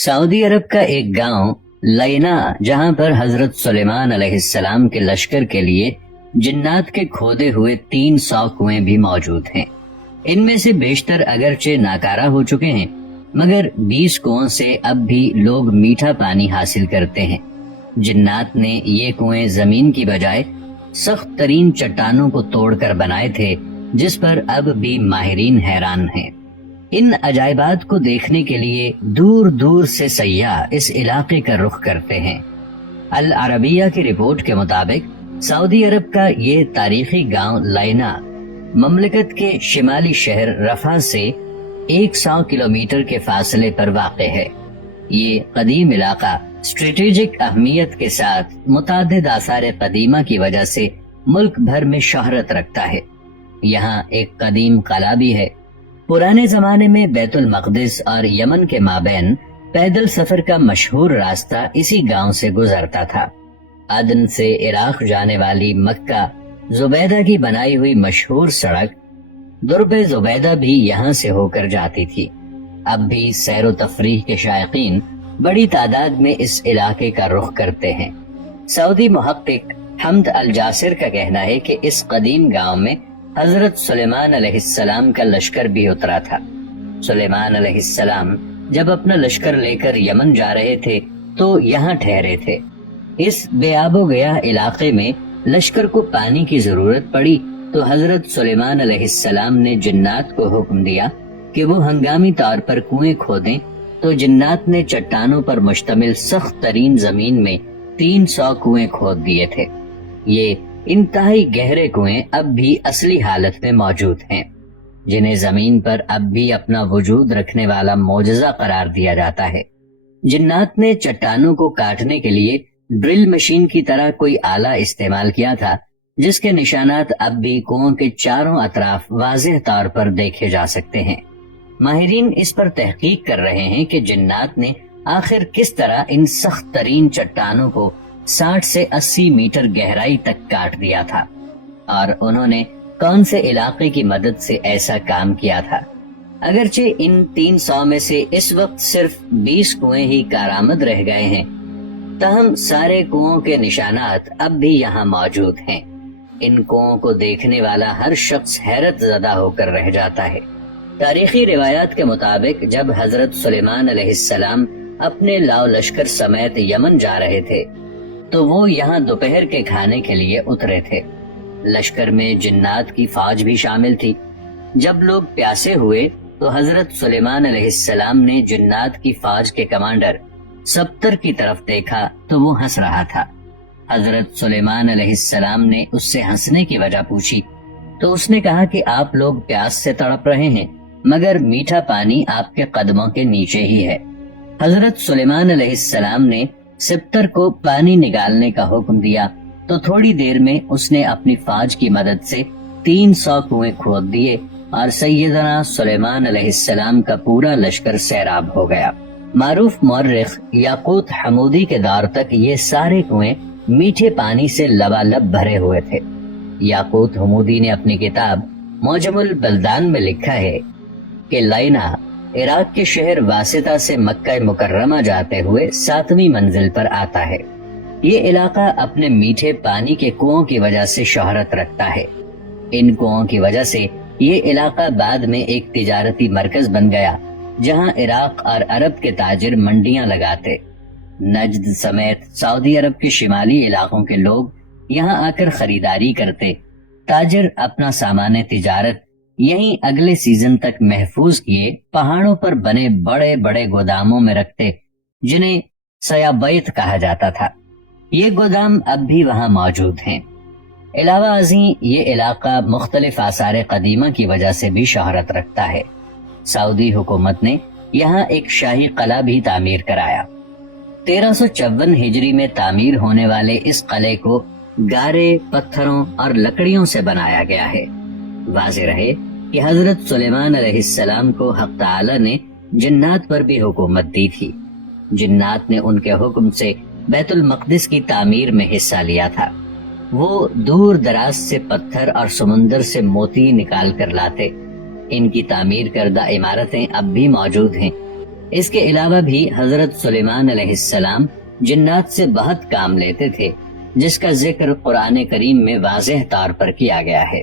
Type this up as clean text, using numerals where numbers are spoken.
سعودی عرب کا ایک گاؤں لینا، جہاں پر حضرت سلیمان علیہ السلام کے لشکر کے لیے جنات کے کھودے ہوئے 300 کنویں بھی موجود ہیں۔ ان میں سے بیشتر اگرچہ ناکارہ ہو چکے ہیں، مگر 20 کنووں سے اب بھی لوگ میٹھا پانی حاصل کرتے ہیں۔ جنات نے یہ کنویں زمین کی بجائے سخت ترین چٹانوں کو توڑ کر بنائے تھے، جس پر اب بھی ماہرین حیران ہیں۔ ان عجائبات کو دیکھنے کے لیے دور دور سے سیاح اس علاقے کا رخ کرتے ہیں۔ العربیہ کی رپورٹ کے مطابق سعودی عرب کا یہ تاریخی گاؤں لینا مملکت کے شمالی شہر رفح سے 100 کلومیٹر کے فاصلے پر واقع ہے۔ یہ قدیم علاقہ اسٹریٹجک اہمیت کے ساتھ متعدد آثار قدیمہ کی وجہ سے ملک بھر میں شہرت رکھتا ہے۔ یہاں ایک قدیم قلعہ بھی ہے۔ پرانے زمانے میں بیت المقدس اور یمن کے مابین پیدل سفر کا مشہور راستہ اسی گاؤں سے گزرتا تھا۔ عدن سے عراق جانے والی مکہ زبیدہ کی بنائی ہوئی مشہور سڑک درب زبیدہ بھی یہاں سے ہو کر جاتی تھی۔ اب بھی سیر و تفریح کے شائقین بڑی تعداد میں اس علاقے کا رخ کرتے ہیں۔ سعودی محقق حمد الجاسر کا کہنا ہے کہ اس قدیم گاؤں میں حضرت سلیمان علیہ السلام کا لشکر بھی اترا تھا۔ سلیمان علیہ السلام جب اپنا لشکر لے کر یمن جا رہے تھے تو یہاں ٹھہرے تھے۔ اس بے آب و گیا علاقے میں لشکر کو پانی کی ضرورت پڑی تو حضرت سلیمان علیہ السلام نے جنات کو حکم دیا کہ وہ ہنگامی طور پر کنویں کھودیں، تو جنات نے چٹانوں پر مشتمل سخت ترین زمین میں 300 کنویں کھود دیے تھے۔ یہ انتہائی گہرے کنویں اب بھی اصلی حالت میں موجود ہیں، جنہیں زمین پر اب بھی اپنا وجود رکھنے والا معجزہ قرار دیا جاتا ہے۔ جنات نے چٹانوں کو کاٹنے کے لیے ڈرل مشین کی طرح کوئی آلہ استعمال کیا تھا، جس کے نشانات اب بھی کنووں کے چاروں اطراف واضح طور پر دیکھے جا سکتے ہیں۔ ماہرین اس پر تحقیق کر رہے ہیں کہ جنات نے آخر کس طرح ان سخت ترین چٹانوں کو 60 سے 80 میٹر گہرائی تک کاٹ دیا تھا، اور انہوں نے کون سے علاقے کی مدد سے ایسا کام کیا تھا۔ اگرچہ ان 300 میں سے اس وقت صرف 20 کنویں ہی کارآمد رہ گئے ہیں، تاہم سارے کنووں کے نشانات اب بھی یہاں موجود ہیں۔ ان کنووں کو دیکھنے والا ہر شخص حیرت زدہ ہو کر رہ جاتا ہے۔ تاریخی روایات کے مطابق جب حضرت سلیمان علیہ السلام اپنے لاؤ لشکر سمیت یمن جا رہے تھے تو وہ یہاں دوپہر کے کھانے کے لیے اترے تھے۔ لشکر میں جنات کی فوج بھی شامل تھی۔ جب لوگ پیاسے ہوئے تو حضرت سلیمان علیہ السلام نے جنات کی فوج کے کمانڈر سبتر کی طرف دیکھا تو وہ ہنس رہا تھا۔ حضرت سلیمان علیہ السلام نے اس سے ہنسنے کی وجہ پوچھی تو اس نے کہا کہ آپ لوگ پیاس سے تڑپ رہے ہیں، مگر میٹھا پانی آپ کے قدموں کے نیچے ہی ہے۔ حضرت سلیمان علیہ السلام نے سبتر کو پانی نکالنے کا حکم دیا تو تھوڑی دیر میں اس نے اپنی فوج کی مدد سے 300 کنویں کھود دیے اور سیدنا سلیمان علیہ السلام کا پورا لشکر سیراب ہو گیا۔ معروف مورخ یاقوت حمودی کے دور تک یہ سارے کنویں میٹھے پانی سے لبالب بھرے ہوئے تھے۔ یاقوت حمودی نے اپنی کتاب معجم البلدان میں لکھا ہے کہ لینا عراق کے شہر واسطہ سے مکہ مکرمہ جاتے ہوئے 7ویں منزل پر آتا ہے۔ یہ علاقہ اپنے میٹھے پانی کے کنووں کی وجہ سے شہرت رکھتا ہے۔ ان کنووں کی وجہ سے یہ علاقہ بعد میں ایک تجارتی مرکز بن گیا، جہاں عراق اور عرب کے تاجر منڈیاں لگاتے۔ نجد سمیت سعودی عرب کے شمالی علاقوں کے لوگ یہاں آ کر خریداری کرتے۔ تاجر اپنا سامان تجارت یہیں اگلے سیزن تک محفوظ کیے پہاڑوں پر بنے بڑے بڑے گوداموں میں رکھتے، جنہیں سیابیت کہا جاتا تھا۔ یہ گودام اب بھی وہاں موجود ہیں۔ علاوہ ازیں یہ علاقہ مختلف آثار قدیمہ کی وجہ سے بھی شہرت رکھتا ہے۔ سعودی حکومت نے یہاں ایک شاہی قلعہ بھی تعمیر کرایا۔ 1354 ہجری میں تعمیر ہونے والے اس قلعے کو گارے، پتھروں اور لکڑیوں سے بنایا گیا ہے۔ واضح رہے کہ حضرت سلیمان علیہ السلام کو حق تعالی نے جنات پر بھی حکومت دی تھی۔ جنات نے ان کے حکم سے بیت المقدس کی تعمیر میں حصہ لیا تھا۔ وہ دور دراز سے پتھر اور سمندر سے موتی نکال کر لاتے۔ ان کی تعمیر کردہ عمارتیں اب بھی موجود ہیں۔ اس کے علاوہ بھی حضرت سلیمان علیہ السلام جنات سے بہت کام لیتے تھے، جس کا ذکر قرآن کریم میں واضح طور پر کیا گیا ہے۔